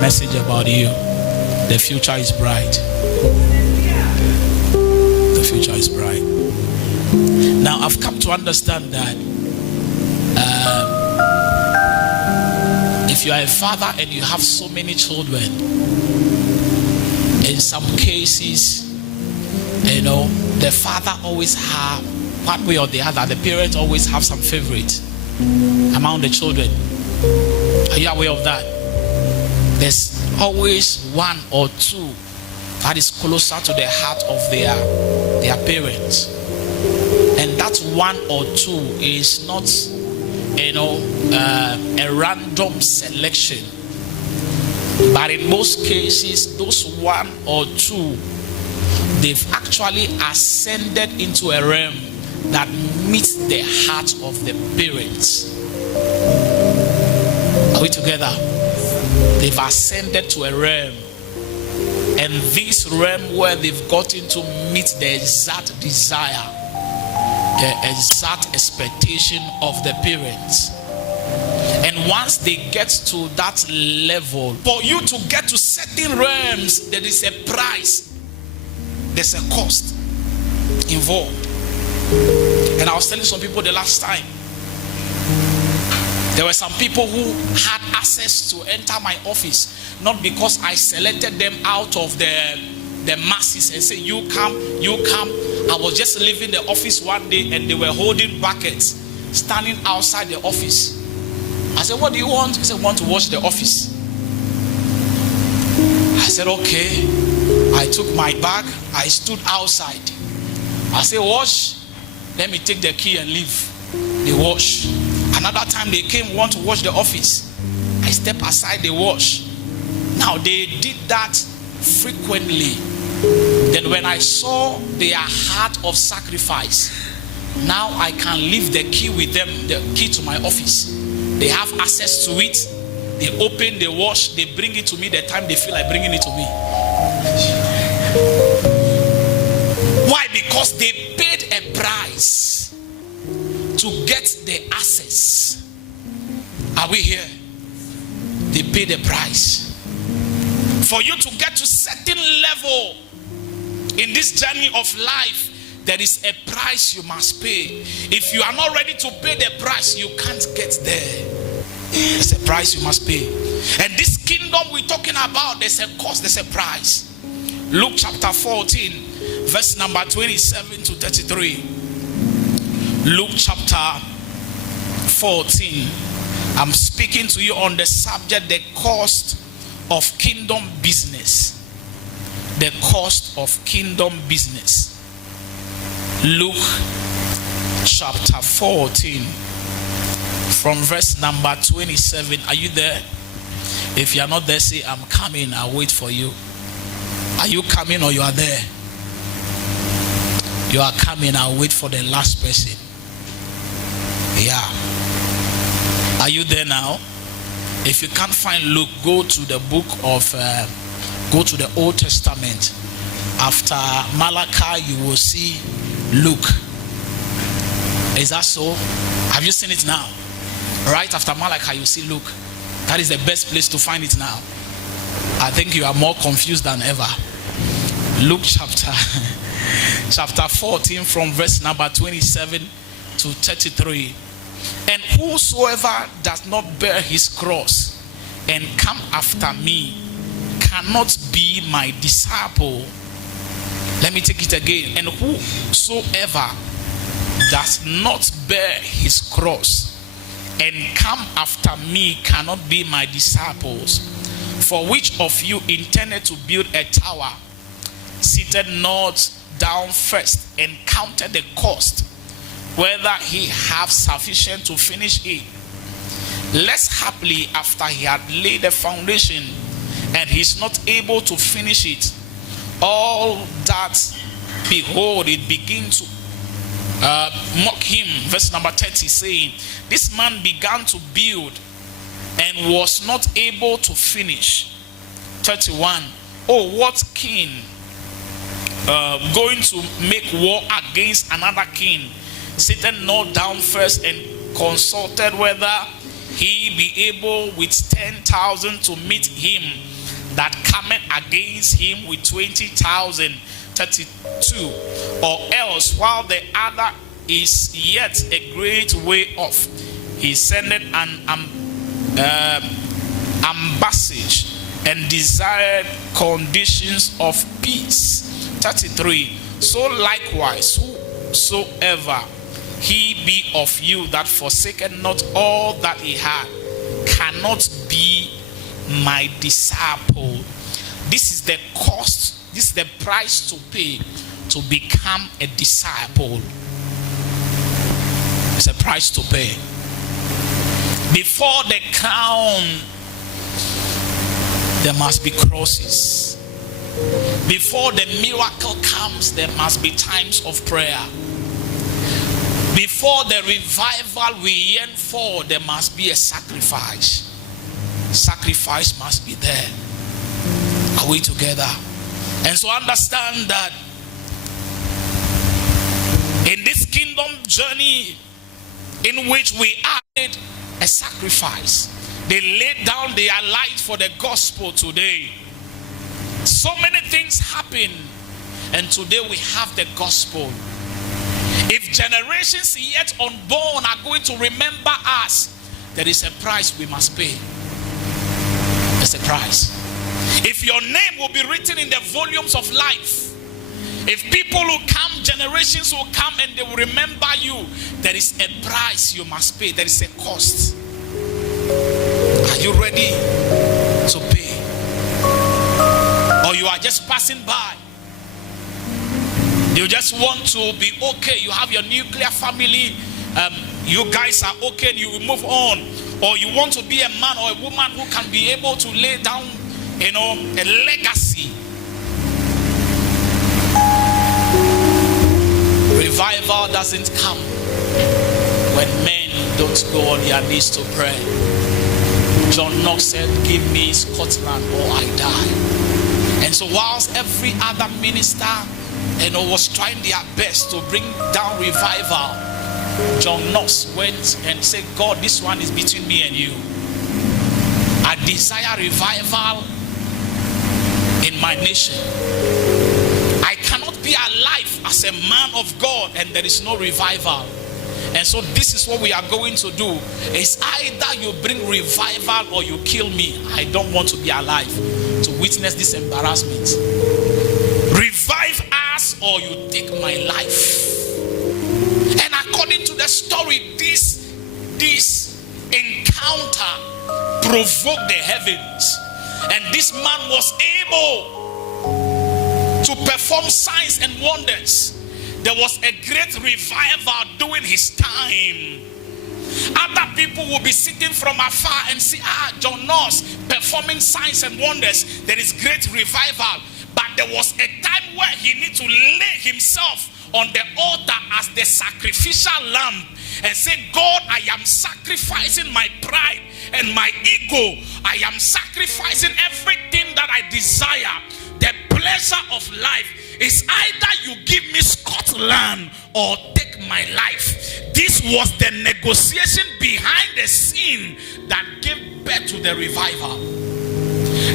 Message about you. The future is bright. The future is bright. Now, I've come to understand that if you are a father and you have so many children, in some cases, the father always have, one way or the other, the parents always have some favorite among the children. Are you aware of that? There's always one or two that is closer to the heart of their parents. And that one or two is not, a random selection. But in most cases, those one or two, they've actually ascended into a realm that meets the heart of the parents. Are we together? They've ascended to a realm, and this realm where they've gotten to meet the exact desire, the exact expectation of the parents. And once they get to that level, for you to get to certain realms, there is a price, there's a cost involved. And I was telling some people the last time, there were some people who had access to enter my office, not because I selected them out of the masses and say, you come. I was just leaving the office one day and they were holding buckets, standing outside the office. I said, what do you want? He said, I want to wash the office. I said, okay. I took my bag, I stood outside. I said, wash. Let me take the key and leave. They wash. Another time they came, want to wash the office. I step aside, they wash. Now they did that frequently. Then when I saw their heart of sacrifice, now I can leave the key with them, the key to my office. They have access to it. They open, they wash, they bring it to me the time they feel like bringing it to me. Why? Because they paid a price to get the access. Are we here? They paid a price. For you to get to certain level in this journey of life, there is a price you must pay. If you are not ready to pay the price, you can't get there. There's a price you must pay. And this kingdom we're talking about, there's a cost, there's a price. Luke chapter 14, verse number 27 to 33. Luke chapter 14. I'm speaking to you on the subject, the cost of kingdom business. The cost of kingdom business. Luke chapter 14 from verse number 27. Are you there? If you are not there, say, I'm coming. I'll wait for you. Are you coming or you are there? You are coming. I'll wait for the last person. Yeah. Are you there now? If you can't find Luke, go to the book of go to the Old Testament. After Malachi, you will see Luke. Is that so? Have you seen it now? Right after Malachi, you see Luke. That is the best place to find it now. I think you are more confused than ever. Luke chapter 14 from verse number 27 to 33. And whosoever does not bear his cross and come after me cannot be my disciple. Let me take it again. And whosoever does not bear his cross and come after me cannot be my disciples. For which of you intended to build a tower, seated not down first and counted the cost, whether he have sufficient to finish it? Lest haply after he had laid the foundation and he is not able to finish it, all that behold it begin to mock him. Verse number 30 saying, this man began to build and was not able to finish. 31. Oh, what king going to make war against another king, sitting not down first and consulted whether he be able with 10,000 to meet him that cometh against him with 20,000, 32, or else while the other is yet a great way off, he sendeth an ambassage and desired conditions of peace. 33. So likewise, whosoever he be of you that forsaketh not all that he had cannot be my disciple. This is the cost, this is the price to pay to become a disciple. It's a price to pay. Before the crown, there must be crosses. Before the miracle comes, there must be times of prayer. Before the revival we yearn for, there must be a sacrifice. Sacrifice must be there. Are we together? And so understand that in this kingdom journey in which we are made a sacrifice, they laid down their life for the gospel today. So many things happen, and today we have the gospel. If generations yet unborn are going to remember us, there is a price we must pay. There's a price. If your name will be written in the volumes of life, if people will come, generations will come and they will remember you, there is a price you must pay. There is a cost. Are you ready to pay? Or you are just passing by? You just want to be okay. You have your nuclear family. You guys are okay and you will move on. Or you want to be a man or a woman who can be able to lay down, a legacy. Revival doesn't come when men don't go on their knees to pray. John Knox said, "Give me Scotland or I die." And so whilst every other minister was trying their best to bring down revival, John Knox went and said, "God, this one is between me and you. I desire revival in my nation. I cannot be alive as a man of God and there is no revival. And so this is what we are going to do. It's either you bring revival or you kill me. I don't want to be alive to witness this embarrassment. Revive us or you take my life." And according to the story, this encounter provoked the heavens. And this man was able to perform signs and wonders. There was a great revival during his time. Other people will be sitting from afar and see, John Knox performing signs and wonders. There is great revival. But there was a time where he needed to lay himself on the altar as the sacrificial lamb and say, "God, I am sacrificing my pride and my ego. I am sacrificing everything that I desire. The pleasure of life is either you give me Scotland or take my life." This was the negotiation behind the scene that gave birth to the revival.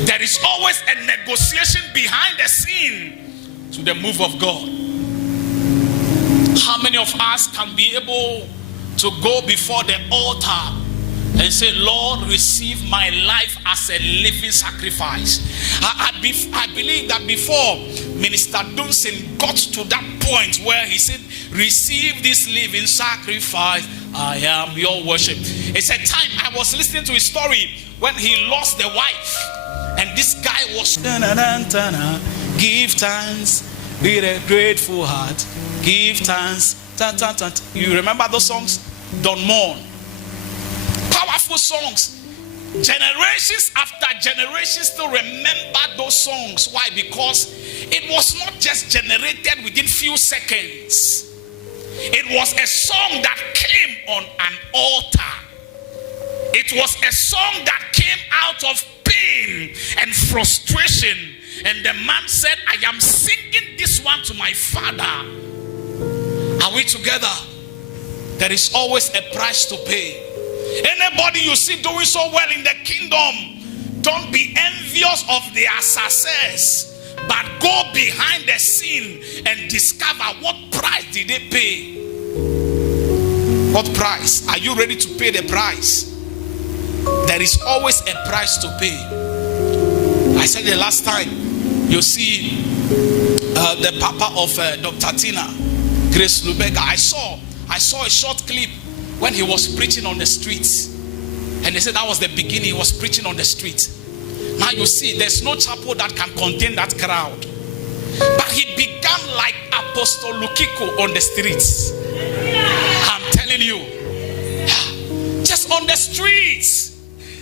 There is always a negotiation behind the scene to the move of God. How many of us can be able to go before the altar and say, "Lord, receive my life as a living sacrifice"? I believe that before Minister Dunsin got to that point where he said, "Receive this living sacrifice, I am your worship." It's a time I was listening to his story when he lost the wife, and this guy was give thanks with a grateful heart, give thanks. You remember those songs? Don't mourn. Powerful songs. Generations after generations still remember those songs. Why? Because it was not just generated within few seconds. It was a song that came on an altar. It was a song that came out of pain and frustration. And the man said, "I am singing this one to my Father." Are we together? There is always a price to pay. Anybody you see doing so well in the kingdom, Don't be envious of their success, but go behind the scene and discover what price did they pay. What price? Are you ready to pay the price? There is always a price to pay. I said the last time, you see the papa of Dr. Tina, Grace Lubega. I saw a short clip when he was preaching on the streets. And they said that was the beginning. He was preaching on the street. Now you see, there's no chapel that can contain that crowd. But he began like Apostle Lukiko on the streets. I'm telling you. Just on the streets.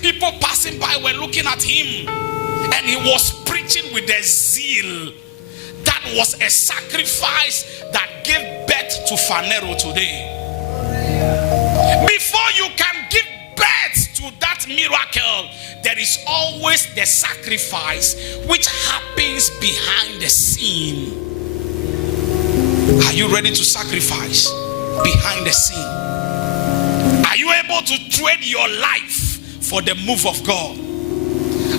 People passing by were looking at him. And he was preaching with a zeal. That was a sacrifice that gave birth to Phaneroo today. Before you can give birth to that miracle, there is always the sacrifice which happens behind the scene. Are you ready to sacrifice behind the scene? Are you able to trade your life for the move of God?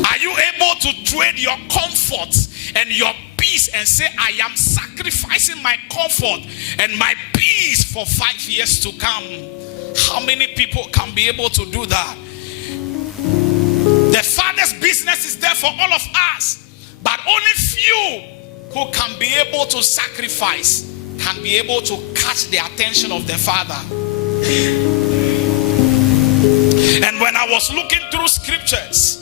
Are you able to trade your comfort and your peace and say, I am sacrificing my comfort and my peace for 5 years to come? How many people can be able to do that? The Father's business is there for all of us, but only few who can be able to sacrifice can be able to catch the attention of the Father. And when I was looking through scriptures,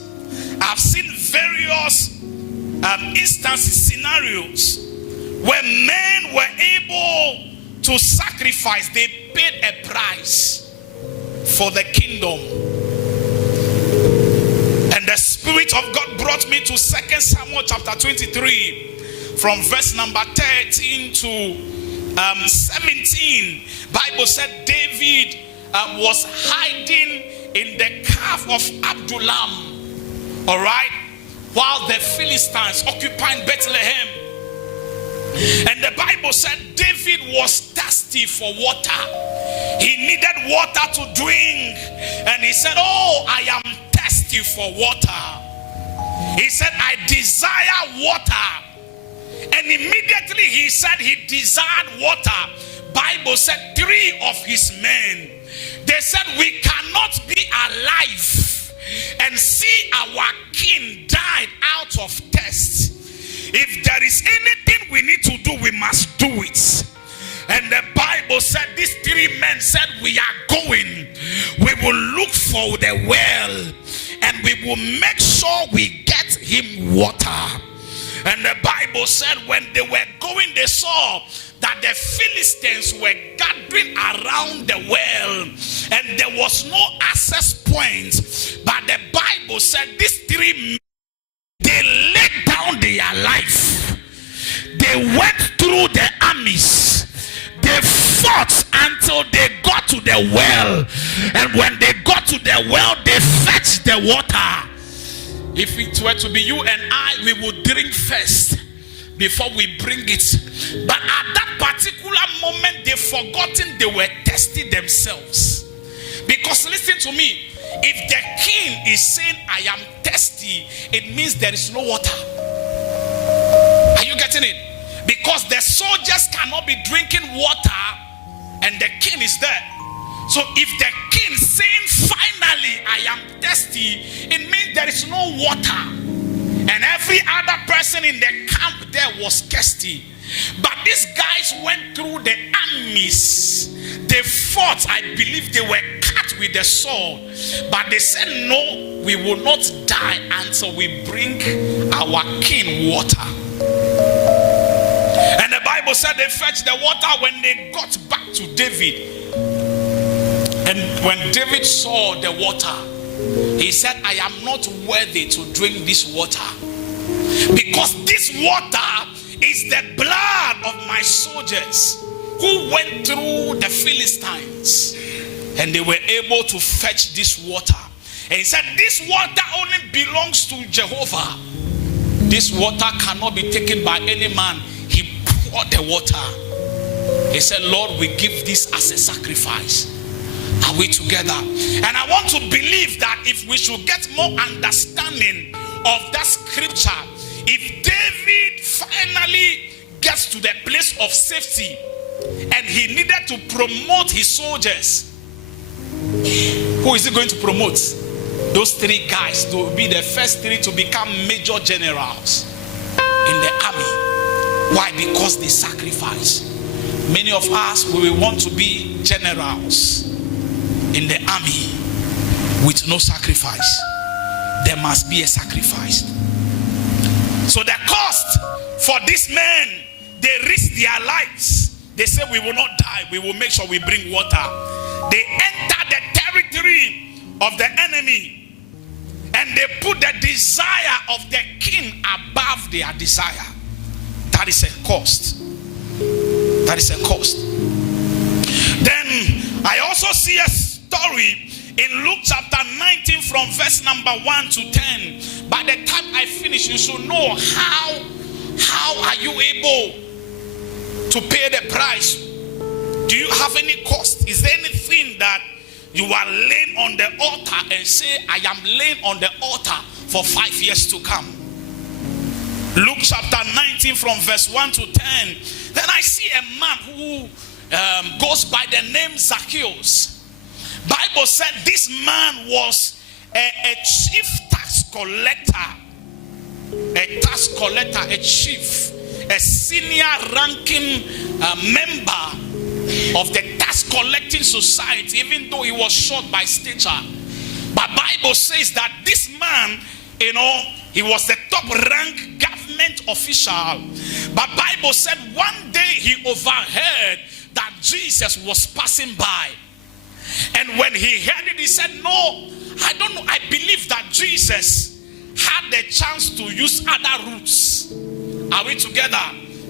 I've seen various instances, scenarios where men were able to sacrifice. They paid a price for the kingdom. And the Spirit of God brought me to 2 Samuel chapter 23 from verse number 13 to 17. Bible said David was hiding in the cave of Adullam. All right, while the Philistines occupied Bethlehem. And the Bible said David was thirsty for water. He needed water to drink. And he said, oh, I am thirsty for water. He said, I desire water. And immediately he said he desired water. Bible said 3 of his men, they said, we cannot be alive and see our king died out of thirst. If there is anything we need to do, we must do it. And the Bible said these 3 men said, we are going. We will look for the well and we will make sure we get him water. And the Bible said when they were going, they saw that the Philistines were gathering around the well and there was no access point. But the Bible said these 3 men, they laid down their life. They went through the armies. They fought until they got to the well. And when they got to the well, they fetched the water. If it were to be you and I, we would drink first before we bring it. But at that particular moment, they forgotten they were testing themselves. Because listen to me, if the king is saying I am thirsty, it means there is no water. Are you getting it? Because the soldiers cannot be drinking water and the king is there. So if the king saying finally I am thirsty, it means there is no water. And every other person in the camp there was thirsty. But these guys went through the armies. They fought. I believe they were cut with the sword. But they said, no, we will not die until we bring our king water. And the Bible said they fetched the water when they got back to David. And when David saw the water, he said, I am not worthy to drink this water. Because this water is the blood of my soldiers who went through the Philistines. And they were able to fetch this water. And he said, this water only belongs to Jehovah. This water cannot be taken by any man. He poured the water. He said, Lord, we give this as a sacrifice. Are we together? And I want to believe that if we should get more understanding of that scripture, if David finally gets to the place of safety and he needed to promote his soldiers, who is he going to promote? Those three guys to be the first three to become major generals in the army. Why? Because they sacrifice. Many of us, we will want to be generals in the army with no sacrifice. There must be a sacrifice. So the cost for these men, they risk their lives. They say, we will not die, we will make sure we bring water. They enter the territory of the enemy and they put the desire of the king above their desire. That is a cost. That is a cost. Then I also see a story in Luke chapter 19 from verse number 1 to 10. By the time I finish, you should know how are you able to pay the price. Do you have any cost? Is there anything that you are laying on the altar and say, I am laying on the altar for 5 years to come? Luke chapter 19 from verse 1 to 10. Then I see a man who goes by the name Zacchaeus. Bible said this man was a chief tax collector. A tax collector, a chief, a senior ranking member of the tax collecting society, even though he was short by stature. But Bible says that this man, he was the top rank government official. But Bible said one day he overheard that Jesus was passing by. And when he heard it, he said, no, I don't know. I believe that Jesus had the chance to use other routes. Are we together?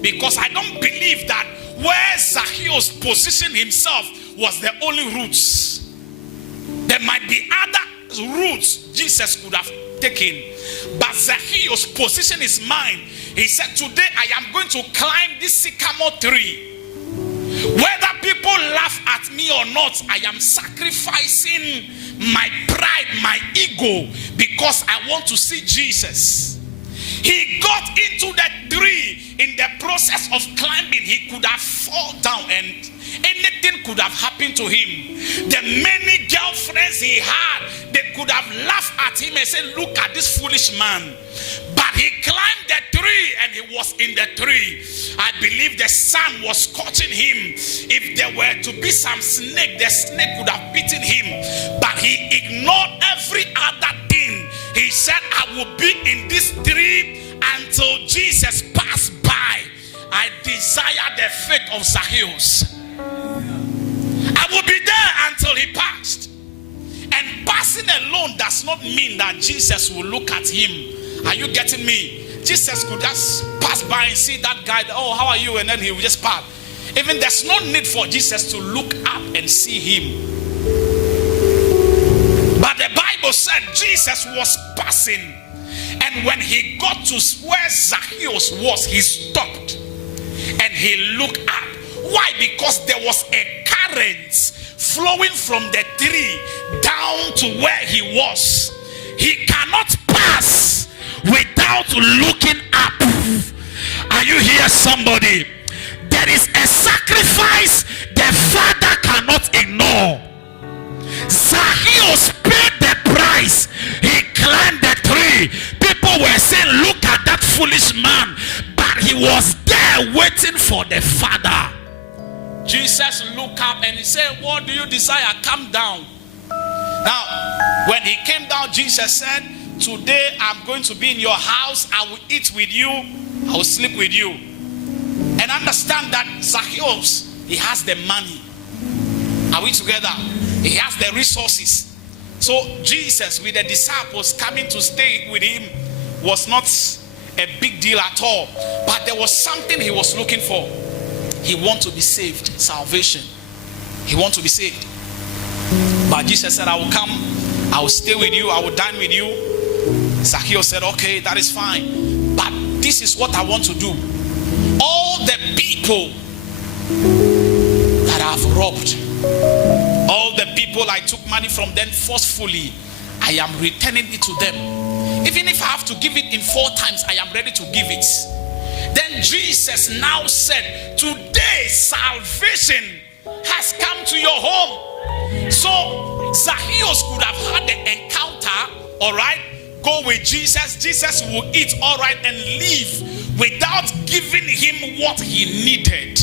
Because I don't believe that where Zacchaeus positioned himself was the only routes. There might be other routes Jesus could have taken. But Zacchaeus positioned his mind. He said, today I am going to climb this sycamore tree. Whether people laugh at me or not, I am sacrificing my pride, my ego, because I want to see Jesus. He got into the tree. In the process of climbing, he could have fallen down and anything could have happened to him. The many girlfriends he had, they could have laughed at him and said, look at this foolish man. But he climbed the tree and he was in the tree. I believe the sun was scorching him. If there were to be some snake, the snake would have bitten him. But he ignored every other thing. He said, I will be in this tree until Jesus passed by. I desire the fate of Zacchaeus. I will be there until he passed. And passing alone does not mean that Jesus will look at him. Are you getting me? Jesus could just pass by and see that guy. Oh, how are you? And then he will just pass. Even there's no need for Jesus to look up and see him. But the Bible said Jesus was passing. And when he got to where Zacchaeus was, he stopped. And he looked up. Why? Because there was a current flowing from the tree down to where he was. He cannot pass without looking up. Are you here, somebody? There is a sacrifice the Father cannot ignore. Zacchaeus paid the price. He climbed the tree. People were saying, look at that foolish man. But he was there waiting for the Father. Jesus looked up and he said, what do you desire? Come down. Now, when he came down, Jesus said, today I'm going to be in your house. I will eat with you. I will sleep with you. And understand that Zacchaeus, he has the money. Are we together? He has the resources. So Jesus with the disciples coming to stay with him was not a big deal at all. But there was something he was looking for. He wants to be saved. Salvation. He wants to be saved. But Jesus said, I will come. I will stay with you. I will dine with you. Zacchaeus said, okay, that is fine. But this is what I want to do. All the people that I've robbed, all the people I took money from them forcefully, I am returning it to them. Even if I have to give it in 4 times, I am ready to give it. Then Jesus now said, today salvation has come to your home. So Zacchaeus could have had the encounter, all right, go with Jesus. Jesus will eat, all right, and leave without giving him what he needed.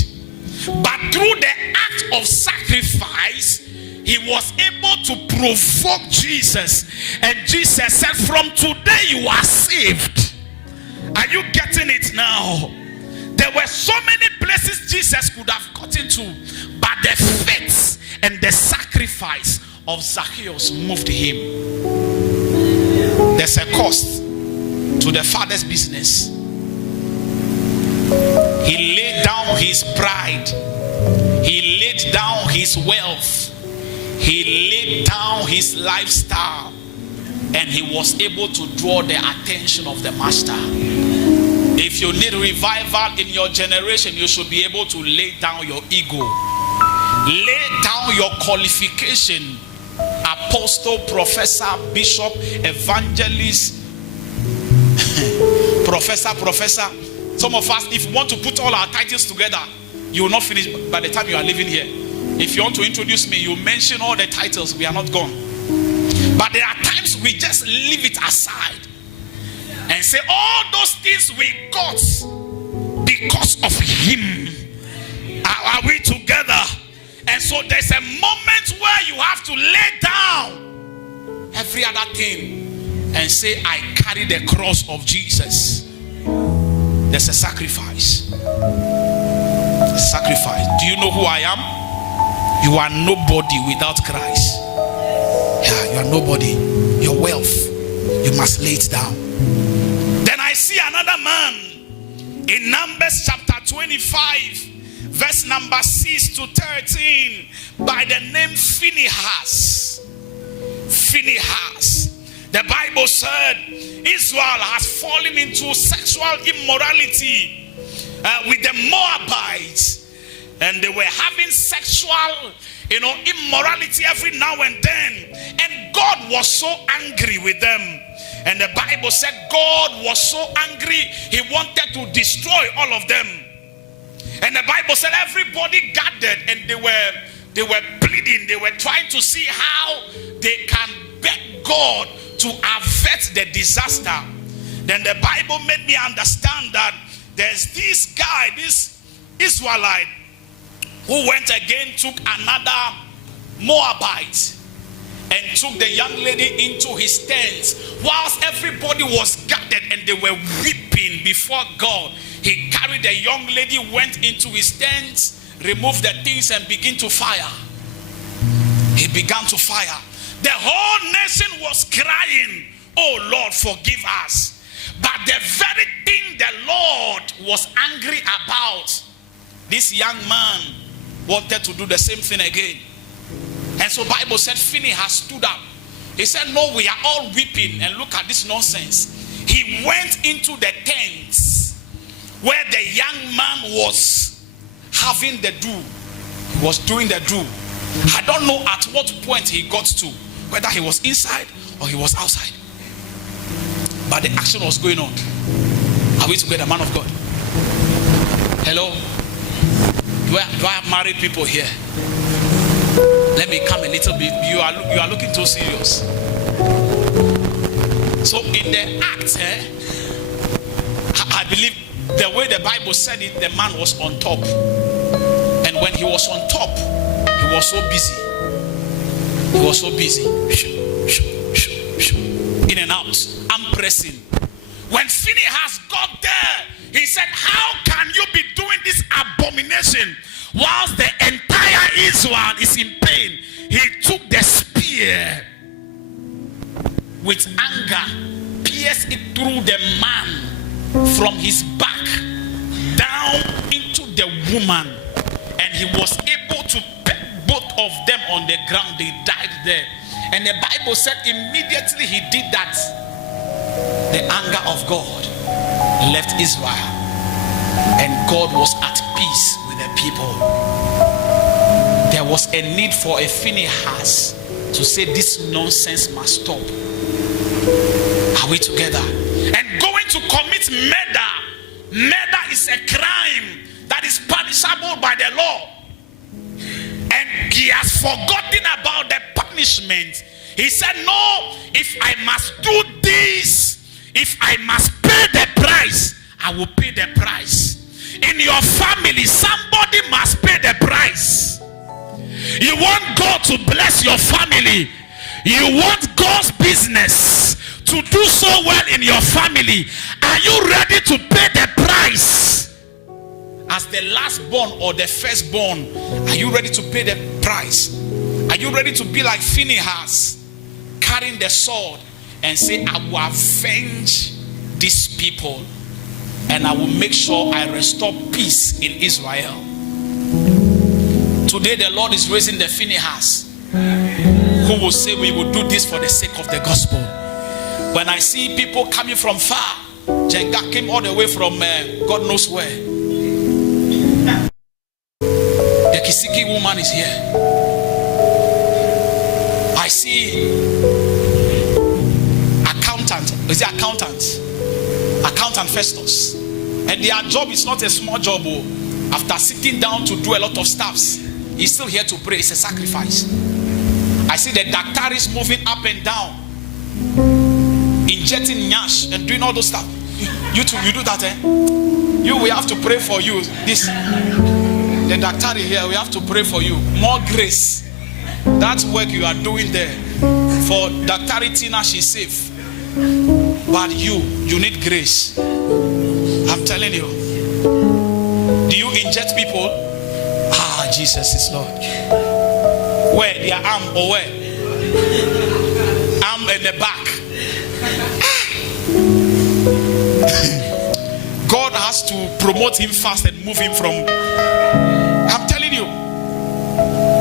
But through the act of sacrifice, he was able to provoke Jesus. And Jesus said, from today you are saved. Are you getting it now? There were so many places Jesus could have gotten to, but the faith and the sacrifice of Zacchaeus moved him. There's a cost to the Father's business. He laid down his pride. He laid down his wealth. He laid down his lifestyle. And he was able to draw the attention of the master. If you need revival in your generation, you should be able to lay down your ego. Lay down your qualification. Apostle, professor, bishop, evangelist, professor. Some of us, if you want to put all our titles together, you will not finish by the time you are leaving here. If you want to introduce me, you mention all the titles, we are not gone. But there are times we just leave it aside and say all those things we got because of him. Are we together? And so there's a moment where you have to lay down every other thing and say, I carry the cross of Jesus. There's a sacrifice. Sacrifice. Do you know who I am? You are nobody without Christ. Yeah, you are nobody. Your wealth, you must lay it down. Then I see another man in Numbers chapter 25, verse number 6 to 13, by the name Phinehas. Phinehas. The Bible said Israel has fallen into sexual immorality with the Moabites. And they were having sexual, immorality every now and then. And God was so angry with them. And the Bible said God was so angry, he wanted to destroy all of them. And the Bible said everybody gathered and they were pleading. They were trying to see how they can beg God to avert the disaster. Then the Bible made me understand that there's this guy, this Israelite, who went again, took another Moabite and took the young lady into his tent. Whilst everybody was gathered and they were weeping before God, he carried the young lady, went into his tent, removed the things and began to fire. He began to fire. The whole nation was crying, oh Lord, forgive us. But the very thing the Lord was angry about, this young man wanted to do the same thing again. And so Bible said Phinehas stood up. He said, no, we are all weeping and look at this nonsense. He went into the tents where the young man was having the do. He was doing the do. I don't know at what point he got to, whether he was inside or he was outside. But the action was going on. Are we together, man of God? Hello? Do I have married people here? Let me come a little bit. You are looking too serious. So in the act, I believe the way the Bible said it, the man was on top. And when he was on top, he was so busy. He was so busy. In and out. I'm pressing. When Phinehas got there, he said, how can you be doing this abomination whilst the entire Israel is in pain? He took the spear with anger, pierced it through the man from his back down into the woman, and he was able to put both of them on the ground. They died there. And the Bible said immediately he did that, the anger of God left Israel, and God was at peace with the people. There was a need for a Phinehas to say this nonsense must stop. Are we together? And going to commit murder. Murder is a crime that is punishable by the law. And he has forgotten about the punishment. He said, no, if I must do this, if I must pay the price, I will pay the price. In your family, somebody must pay the price. You want God to bless your family. You want God's business to do so well in your family. Are you ready to pay the price? As the last born or the firstborn, are you ready to pay the price? Are you ready to be like Phinehas, carrying the sword and say, I will avenge these people and I will make sure I restore peace in Israel? Today the Lord is raising the Phinehas who will say, we will do this for the sake of the gospel. When I see people coming from far, Jenga came all the way from God knows where. The Kisiki woman is here. I see accountant Festus, and their job is not a small job. After sitting down to do a lot of stuffs, he's still here to pray. It's a sacrifice. I see the doctors moving up and down, injecting nyash and doing all those stuff. You too, you do that, eh? We have to pray for you. The doctor here, we have to pray for you. More grace. That work you are doing there. For Dr. Tina, she's safe. But you need grace. I'm telling you. Do you inject people? Jesus is Lord. Where? Their arm or where? Arm in the back. God has to promote him fast and move him from. I'm telling you.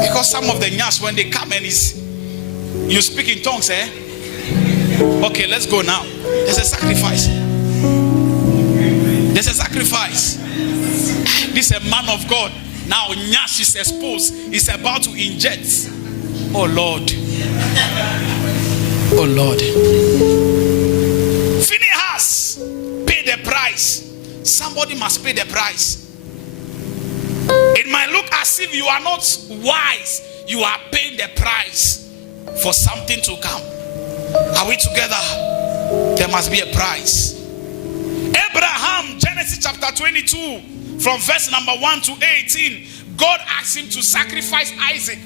Because some of the nyash, when they come and you speak in tongues, eh? Okay, let's go now. There's a sacrifice. There's a sacrifice. This is a man of God. Now nyash is exposed. He's about to inject. Oh Lord. Oh Lord. Phinehas, pay the price. Somebody must pay the price. It might look as if you are not wise. You are paying the price for something to come. Are we together? There must be a price. Abraham, Genesis chapter 22, from verse number 1 to 18, God asked him to sacrifice Isaac,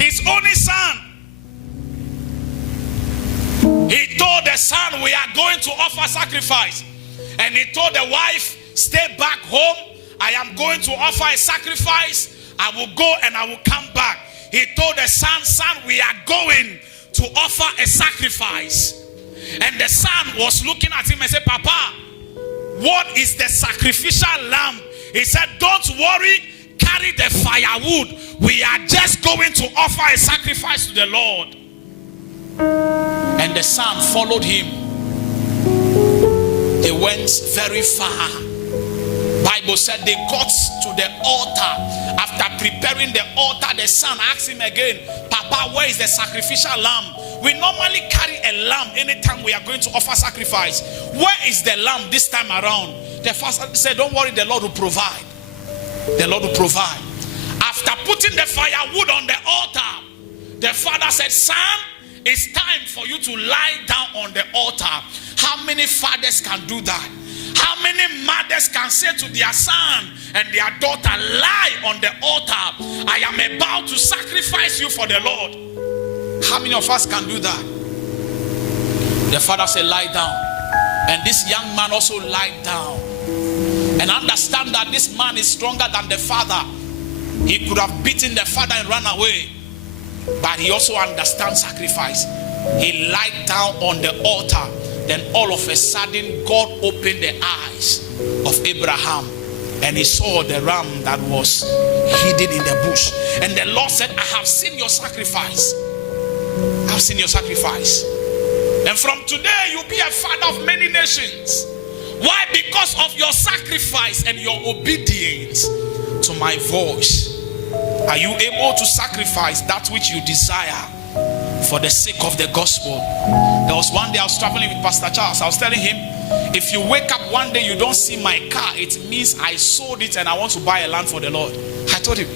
his only son. He told the son, we are going to offer sacrifice. And he told the wife, stay back home. I am going to offer a sacrifice. I will go and I will come back. He told the son, we are going to offer a sacrifice. And the son was looking at him and said, Papa, what is the sacrificial lamb? He said, don't worry, carry the firewood. We are just going to offer a sacrifice to the Lord. And the son followed him. They went very far. Bible said they got to the altar. After preparing the altar, the son asked him again, Papa, where is the sacrificial lamb? We normally carry a lamb anytime we are going to offer sacrifice. Where is the lamb this time around? The father said, don't worry, the Lord will provide. The Lord will provide. After putting the firewood on the altar, the father said, son, it's time for you to lie down on the altar. How many fathers can do that? How many mothers can say to their son and their daughter, lie on the altar? I am about to sacrifice you for the Lord. How many of us can do that? The father said, lie down. And this young man also lied down. And understand that this man is stronger than the father. He could have beaten the father and run away. But he also understands sacrifice. He lied down on the altar. Then all of a sudden, God opened the eyes of Abraham. And he saw the ram that was hidden in the bush. And the Lord said, I have seen your sacrifice. I have seen your sacrifice. And from today, you'll be a father of many nations. Why? Because of your sacrifice and your obedience to my voice. Are you able to sacrifice that which you desire for the sake of the gospel? There was one day I was traveling with Pastor Charles. I was telling him, if you wake up one day you don't see my car, it means I sold it and I want to buy a land for the Lord. I told him,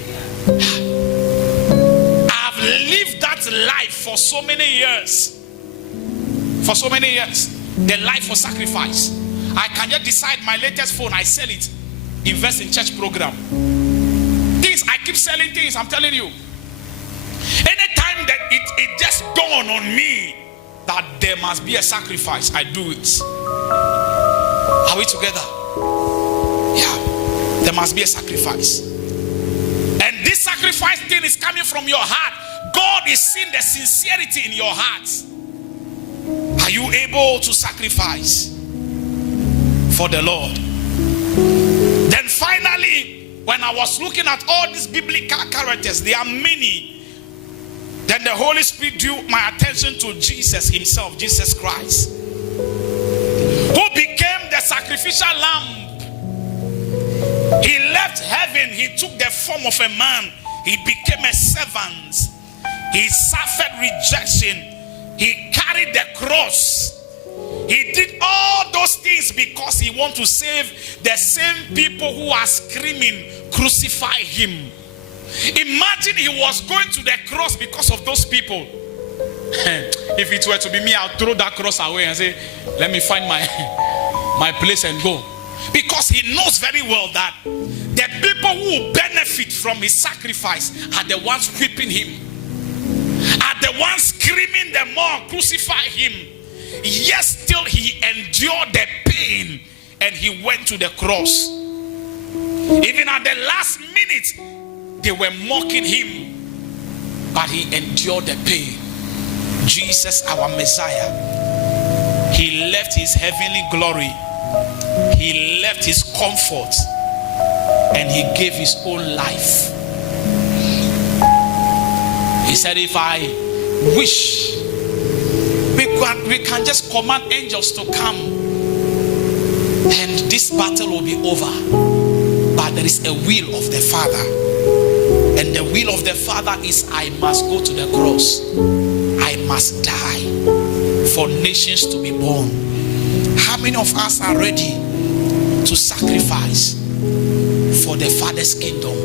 I've lived that life for so many years. For so many years. The life for sacrifice. I can just decide my latest phone, I sell it, invest in church program. Things, I keep selling things, I'm telling you. Anytime that it just dawned on me that there must be a sacrifice, I do it. Are we together? Yeah. There must be a sacrifice. And this sacrifice thing is coming from your heart. God is seeing the sincerity in your heart. Are you able to sacrifice for the Lord? Then finally, when I was looking at all these biblical characters, there are many. Then the Holy Spirit drew my attention to Jesus himself, Jesus Christ, who became the sacrificial lamb. He left heaven, he took the form of a man, he became a servant, he suffered rejection, he carried the cross. He did all those things because he wanted to save the same people who are screaming, crucify him. Imagine he was going to the cross because of those people. If it were to be me, I'll throw that cross away and say, let me find my place and go. Because he knows very well that the people who benefit from his sacrifice are the ones whipping him, are the ones screaming the more, crucify him. Yes, still he endured the pain and he went to the cross. Even at the last minute, they were mocking him, but he endured the pain. Jesus, our Messiah, he left his heavenly glory, he left his comfort, and he gave his own life. He said, if I wish, we can just command angels to come and this battle will be over. But there is a will of the Father, and the will of the Father is I must go to the cross. I must die for nations to be born. How many of us are ready to sacrifice for the Father's kingdom?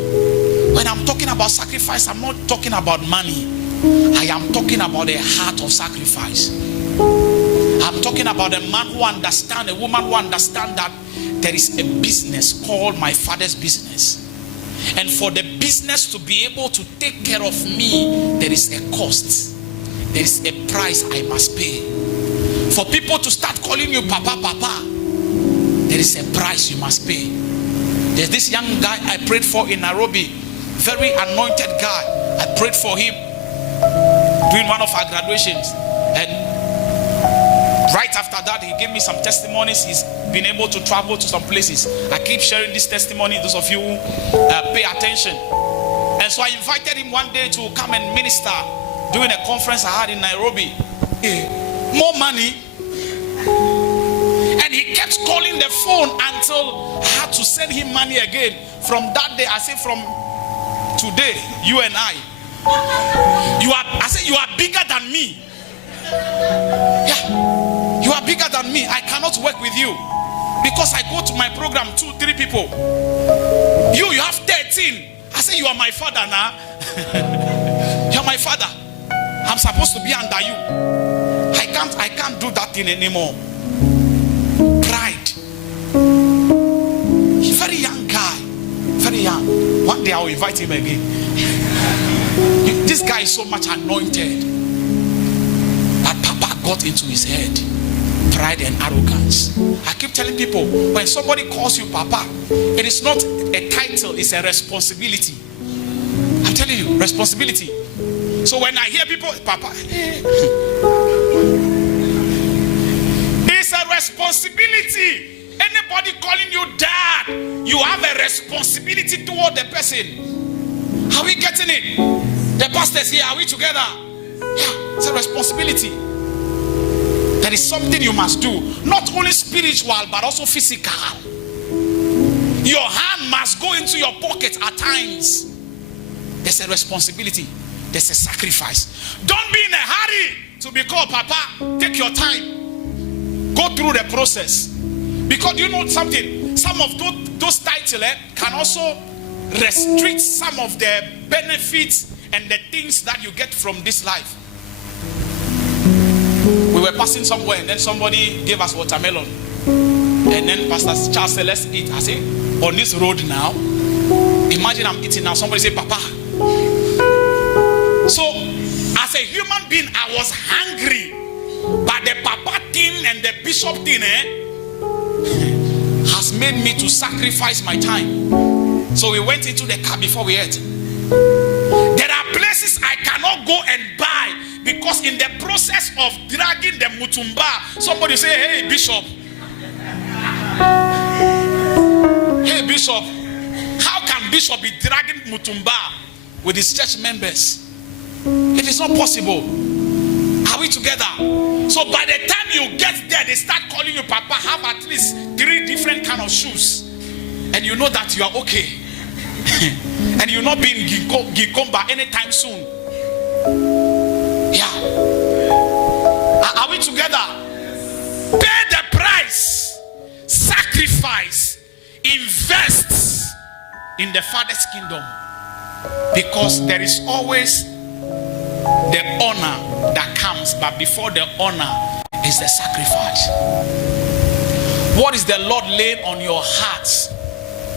When I'm talking about sacrifice, I'm not talking about money. I am talking about a heart of sacrifice. I'm talking about a man who understands, a woman who understands that there is a business called my Father's business. And for the business to be able to take care of me, there is a cost. There is a price I must pay. For people to start calling you Papa, Papa, there is a price you must pay. There's this young guy I prayed for in Nairobi, very anointed guy. I prayed for him during one of our graduations, and right after that he gave me some testimonies. He's been able to travel to some places. I keep sharing this testimony, those of you who pay attention. And so I invited him one day to come and minister during a conference I had in Nairobi. More money. And he kept calling the phone until I had to send him money again. From that day, I said, from today, you and I said, you are bigger than me. Yeah, you are bigger than me. I cannot work with you because I go to my program 2-3 people. You have 13. I say, you are my father now. You are my father. I'm supposed to be under you. I can't do that thing anymore. Pride. He's a very young guy. Very young. One day I'll invite him again. This guy is so much anointed that Papa got into his head. Pride and arrogance. I keep telling people, when somebody calls you Papa, it is not a title, it's a responsibility. I'm telling you, responsibility. So when I hear people, Papa, it's a responsibility. Anybody calling you dad, you have a responsibility toward the person. Are we getting it? The pastors here, are we together? Yeah, it's a responsibility. There is something you must do, not only spiritual but also physical. Your hand must go into your pocket at times. There's a responsibility. There's a sacrifice. Don't be in a hurry to be called Papa, take your time. Go through the process. Because you know something? Some of those titles can also restrict some of the benefits and the things that you get from this life. We were passing somewhere and then somebody gave us watermelon. And then Pastor Charles said, let's eat. I say, on this road now, imagine I'm eating now. Somebody say, Papa. So, as a human being, I was hungry. But the Papa thing and the Bishop thing has made me to sacrifice my time. So we went into the car before we ate. There are places I cannot go and buy because in the process of dragging the mutumba, somebody say, hey Bishop, how can Bishop be dragging mutumba with his church members? It is not possible. Are we together? So by the time you get there, they start calling you Papa. Have at least 3 different kind of shoes, and you know that you are okay. And you're not being gikomba anytime soon. Yeah. Are we together? Pay the price. Sacrifice. Invest in the Father's kingdom. Because there is always the honor that comes. But before the honor is the sacrifice. What is the Lord laying on your heart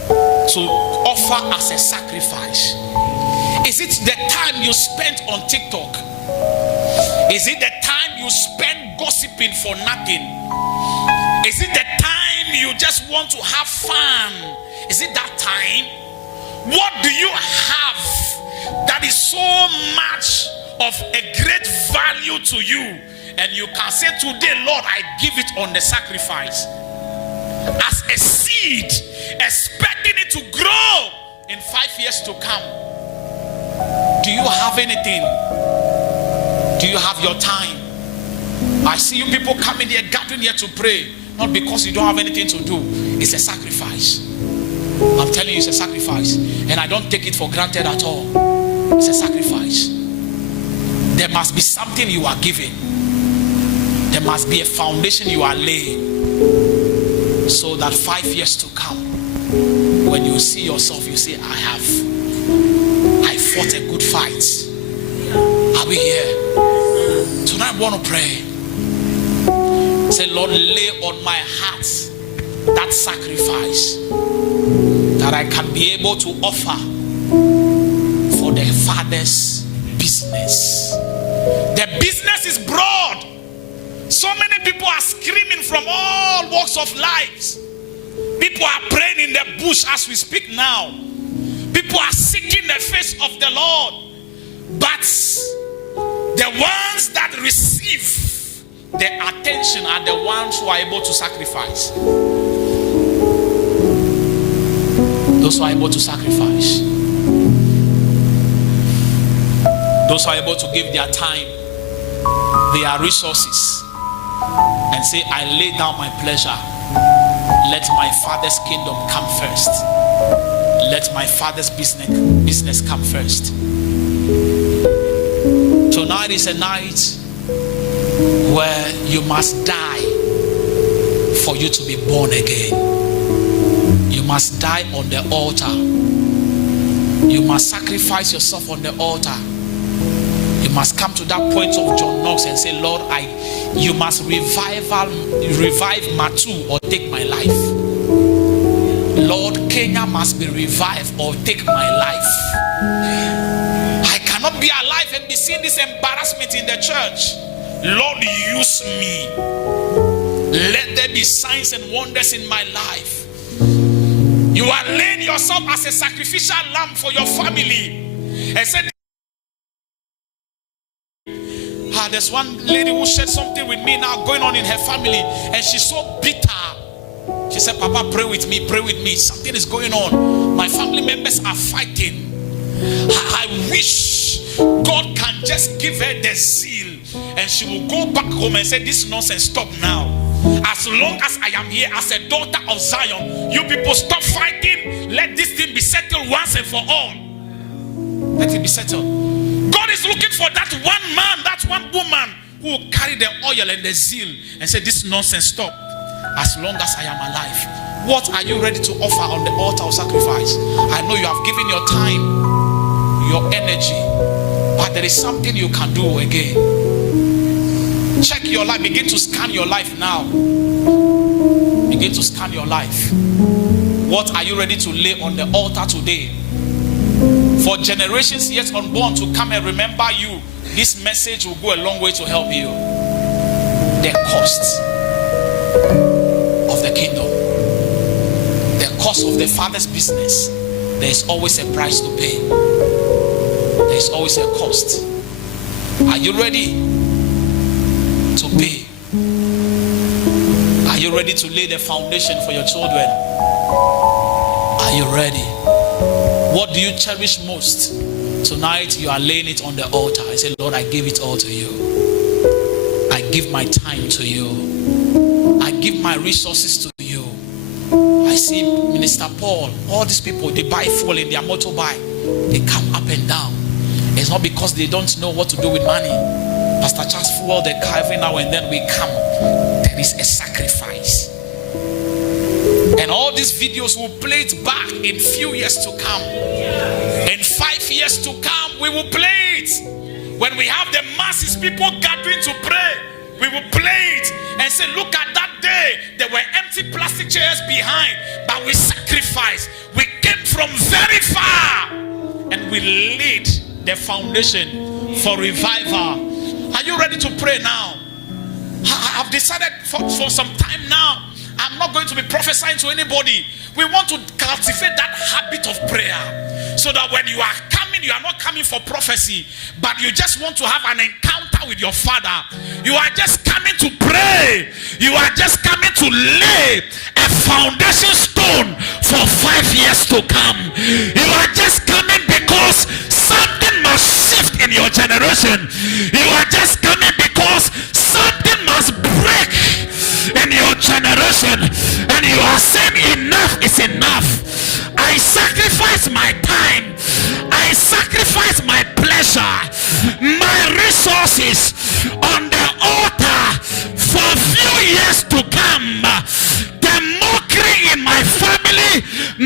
to offer as a sacrifice? Is it the time you spent on TikTok? Is it the time you spent gossiping for nothing? Is it the time you just want to have fun? Is it that time? What do you have that is so much of a great value to you, and you can say today, Lord, I give it on the sacrifice as a seed, expecting it to grow in 5 years to come? Do you have anything? Do you have your time? I see you people coming here, gathering here to pray, not because you don't have anything to do. It's a sacrifice. I'm telling you, it's a sacrifice, and I don't take it for granted at all. It's a sacrifice. There must be something you are giving. There must be a foundation you are laying, so that 5 years to come, when you see yourself, you say, I fought a good fight. Are we here? Tonight I want to pray. Say, Lord, lay on my heart that sacrifice that I can be able to offer for the Father's business. The business is broad. So many people are screaming from all walks of life. People are praying in the bush as we speak now. People are seeking the face of the Lord. But the ones that receive the attention are the ones who are able to sacrifice. Those who are able to sacrifice. Those who are able to give their time, their resources, and say, I lay down my pleasure. Let my Father's kingdom come first. Let my Father's business come first. Tonight is a night where you must die for you to be born again. You must die on the altar. You must sacrifice yourself on the altar. You must come to that point of John Knox and say, Lord, you must revive Matu or take my life. Lord, Kenya must be revived or take my life. I cannot be alive and be seeing this embarrassment in the church. Lord, use me. Let there be signs and wonders in my life. You are laying yourself as a sacrificial lamb for your family. And said, there's one lady who shared something with me now going on in her family, and she's so bitter. She said, Papa, pray with me, pray with me. Something is going on. My family members are fighting. I wish God can just give her the zeal, and she will go back home and say, this nonsense, stop now. As long as I am here as a daughter of Zion, you people stop fighting. Let this thing be settled once and for all. Let it be settled. God is looking for that one man, that one woman who will carry the oil and the zeal and say, this nonsense stop as long as I am alive. What are you ready to offer on the altar of sacrifice? I know you have given your time, your energy, but there is something you can do again. Check your life. Begin to scan your life now. Begin to scan your life. What are you ready to lay on the altar today? For generations yet unborn to come and remember you, this message will go a long way to help you. The cost of the kingdom, the cost of the Father's business. There is always a price to pay. There is always a cost. Are you ready to pay? Are you ready to lay the foundation for your children? Are you ready? What do you cherish most? Tonight you are laying it on the altar. I say, Lord, I give it all to you. I give my time to you. I give my resources to you. I see Minister Paul, all these people, they buy fuel in their motorbike. They come up and down. It's not because they don't know what to do with money. Pastor Charles fuel the car every now and then we come. There is a sacrifice. And all these videos will play it back in few years to come. In 5 years to come, we will play it. When we have the masses, people gathering to pray, we will play it and say, look at that day. There were empty plastic chairs behind, but we sacrificed. We came from very far and we laid the foundation for revival. Are you ready to pray now? I've decided for some time now, I'm not going to be prophesying to anybody. We want to cultivate that habit of prayer, so that when you are coming, you are not coming for prophecy, but you just want to have an encounter with your Father. You are just coming to pray. You are just coming to lay a foundation stone for 5 years to come. You are just coming because something must shift in your generation. You are just coming because something must break in your generation, and you are saying enough is enough. I sacrifice my time, I sacrifice my pleasure, my resources on the altar for a few years to come. The mockery in my family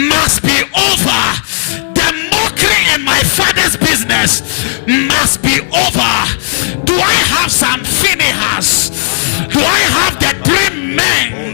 must be over. The mockery in my father's business must be over. Do I have some Phinehas? Do I have the 3 men